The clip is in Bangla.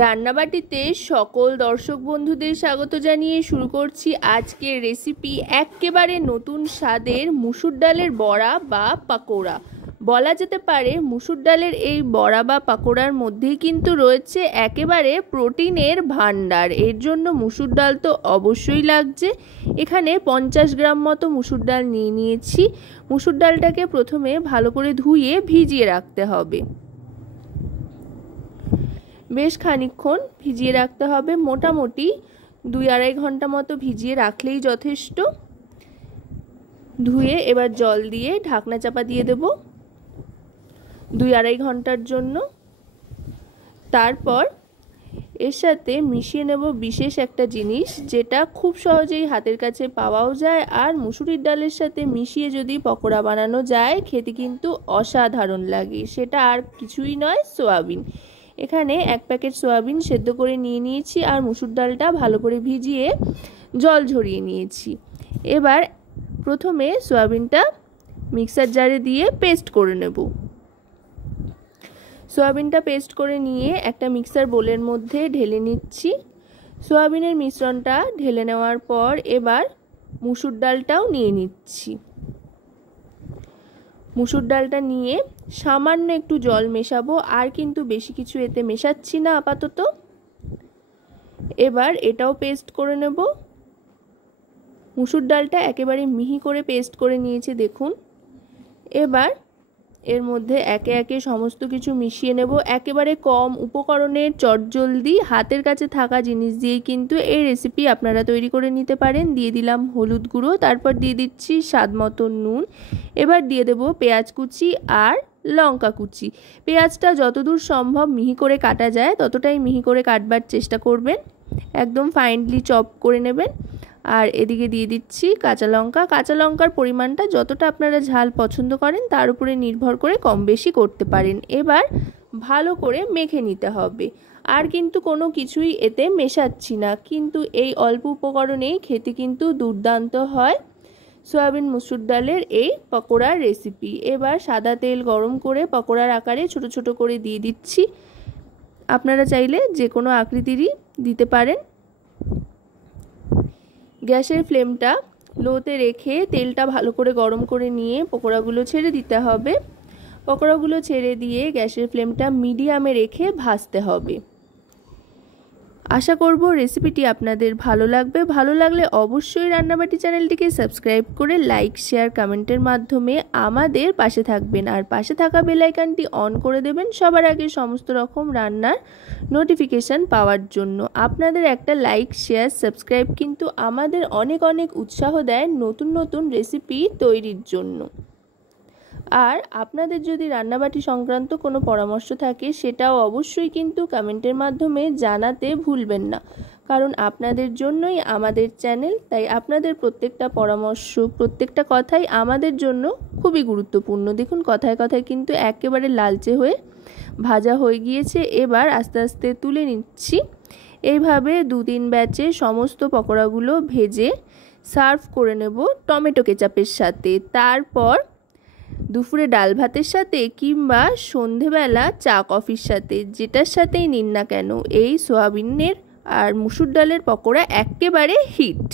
রান্নাবাটিতে সকল দর্শক বন্ধুদের স্বাগত জানিয়ে শুরু করছি আজকের রেসিপি। একেবারে নতুন স্বাদের মুসুর ডালের বড়া বা পাকোড়া। বলা যেতে পারে মুসুর ডালের এই বড়া বা পাকোড়ার মধ্যেই কিন্তু রয়েছে একেবারে প্রোটিনের ভান্ডার। এর জন্য মুসুর ডাল তো অবশ্যই লাগছে। এখানে 50 গ্রাম মতো মুসুর ডাল নিয়ে নিয়েছি। মুসুর ডালটাকে প্রথমে ভালো করে ধুয়ে ভিজিয়ে রাখতে হবে। বেশ খানিকক্ষণ ভিজিয়ে রাখতে হবে, মোটামুটি 2-2.5 ঘন্টা মতো ভিজিয়ে রাখলেই যথেষ্ট। ধুয়ে এবার জল দিয়ে ঢাকনা চাপা দিয়ে দেব 2-2.5 ঘন্টার জন্য। তারপর এর সাথে মিশিয়ে নেব বিশেষ একটা জিনিস, যেটা খুব সহজেই হাতের কাছে পাওয়াও যায়, আর মুসুরির ডালের সাথে মিশিয়ে যদি পকোড়া বানানো যায় খেতে কিন্তু অসাধারণ লাগে। সেটা আর কিছুই নয়, সয়াবিন। এখানে 1 প্যাকেট সয়াবিন সেদ্ধ করে নিয়ে নিয়েছি, আর মুসুর ডালটা ভালো করে ভিজিয়ে জল ঝরিয়ে নিয়েছি। এবার প্রথমে সয়াবিনটা মিক্সার জারে দিয়ে পেস্ট করে নেব। সয়াবিনটা পেস্ট করে নিয়ে একটা মিক্সার বোলের মধ্যে ঢেলে নিচ্ছি। সয়াবিনের মিশ্রণটা ঢেলে নেওয়ার পর এবার মুসুর ডালটাও নিয়ে নিচ্ছি। মুসুর ডালটা নিয়ে সামান্য একটু জল মেশাবো, আর কিন্তু বেশি কিছু এতে মেশাচ্ছি না আপাতত। এবার এটাও পেস্ট করে নেব। মুসুর ডালটা একেবারে মিহি করে পেস্ট করে নিয়েছি দেখুন। এবার এর মধ্যে একে একে সমস্ত কিছু মিশিয়ে নেব। একেবারে কম উপকরণে চটজলদি হাতের কাছে থাকা জিনিস দিয়ে কিন্তু এই রেসিপি আপনারা তৈরি করে নিতে পারেন। দিয়ে দিলাম হলুদ গুঁড়ো, তারপর দিয়ে দিচ্ছি স্বাদ মতো নুন। এবার দিয়ে দেব পেঁয়াজ কুচি আর লঙ্কা কুচি। পেঁয়াজটা যতদূর সম্ভব মিহি করে কাটা যায় ততটাই মিহি করে কাটবার চেষ্টা করবেন, একদম ফাইনলি চপ করে নেবেন। আর এদিকে দিয়ে দিচ্ছি কাঁচা লঙ্কা। কাঁচা লঙ্কার পরিমাণটা যতটা আপনারা ঝাল পছন্দ করেন তার উপরে নির্ভর করে কম বেশি করতে পারেন। এবার ভালো করে মেখে নিতে হবে, আর কিন্তু কোনো কিছুই এতে মেশাচ্ছি না। কিন্তু এই অল্প উপকরণেই খেতে কিন্তু দুর্দান্ত হয় সয়াবিন মুসুর ডালের এই পকোড়ার রেসিপি। এবার সাদা তেল গরম করে পকোড়ার আকারে ছোট ছোট করে দিয়ে দিচ্ছি। আপনারা চাইলে যে কোনো আকৃতিরই দিতে পারেন। গ্যাসের ফ্লেমটা লোতে রেখে তেলটা ভালো করে গরম করে নিয়ে পকোড়াগুলো ছেড়ে দিতে হবে। পকোড়াগুলো ছেড়ে দিয়ে গ্যাসের ফ্লেমটা মিডিয়ামে রেখে ভাজতে হবে। আশা করব রেসিপিটি আপনাদের ভালো লাগবে। ভালো লাগলে অবশ্যই রান্নাবাটি চ্যানেলটিকে সাবস্ক্রাইব করে লাইক, শেয়ার, কমেন্টের মাধ্যমে আমাদের পাশে থাকবেন, আর পাশে থাকা বেল আইকনটি অন করে দেবেন সবার আগে সমস্ত রকম রান্নার নোটিফিকেশান পাওয়ার জন্য। আপনাদের একটা লাইক, শেয়ার, সাবস্ক্রাইব কিন্তু আমাদের অনেক অনেক উৎসাহ দেয় নতুন নতুন রেসিপি তৈরির জন্য। আর আপনাদের যদি রান্নাবাটি সংক্রান্ত কোনো পরামর্শ থাকে সেটাও অবশ্যই কিন্তু কমেন্টের মাধ্যমে জানাতে ভুলবেন না, কারণ আপনাদের জন্যই আমাদের চ্যানেল। তাই আপনাদের প্রত্যেকটা পরামর্শ, প্রত্যেকটা কথাই আমাদের জন্য খুবই গুরুত্বপূর্ণ। দেখুন কথায় কথায় কিন্তু একেবারে লালচে হয়ে ভাজা হয়ে গিয়েছে। এবার আস্তে আস্তে তুলে নিচ্ছি। এইভাবে 2-3 ব্যাচে সমস্ত পকোড়াগুলো ভেজে সার্ভ করে নেব টমেটো কেচাপের সাথে। তারপর দুপুরে ডাল ভাতের সাথে কিংবা সন্ধেবেলা চা কফির সাথে, যেটার সাথেই নিন না কেন, এই সয়াবিনের আর মুসুর ডালের পকোড়া একেবারে হিট।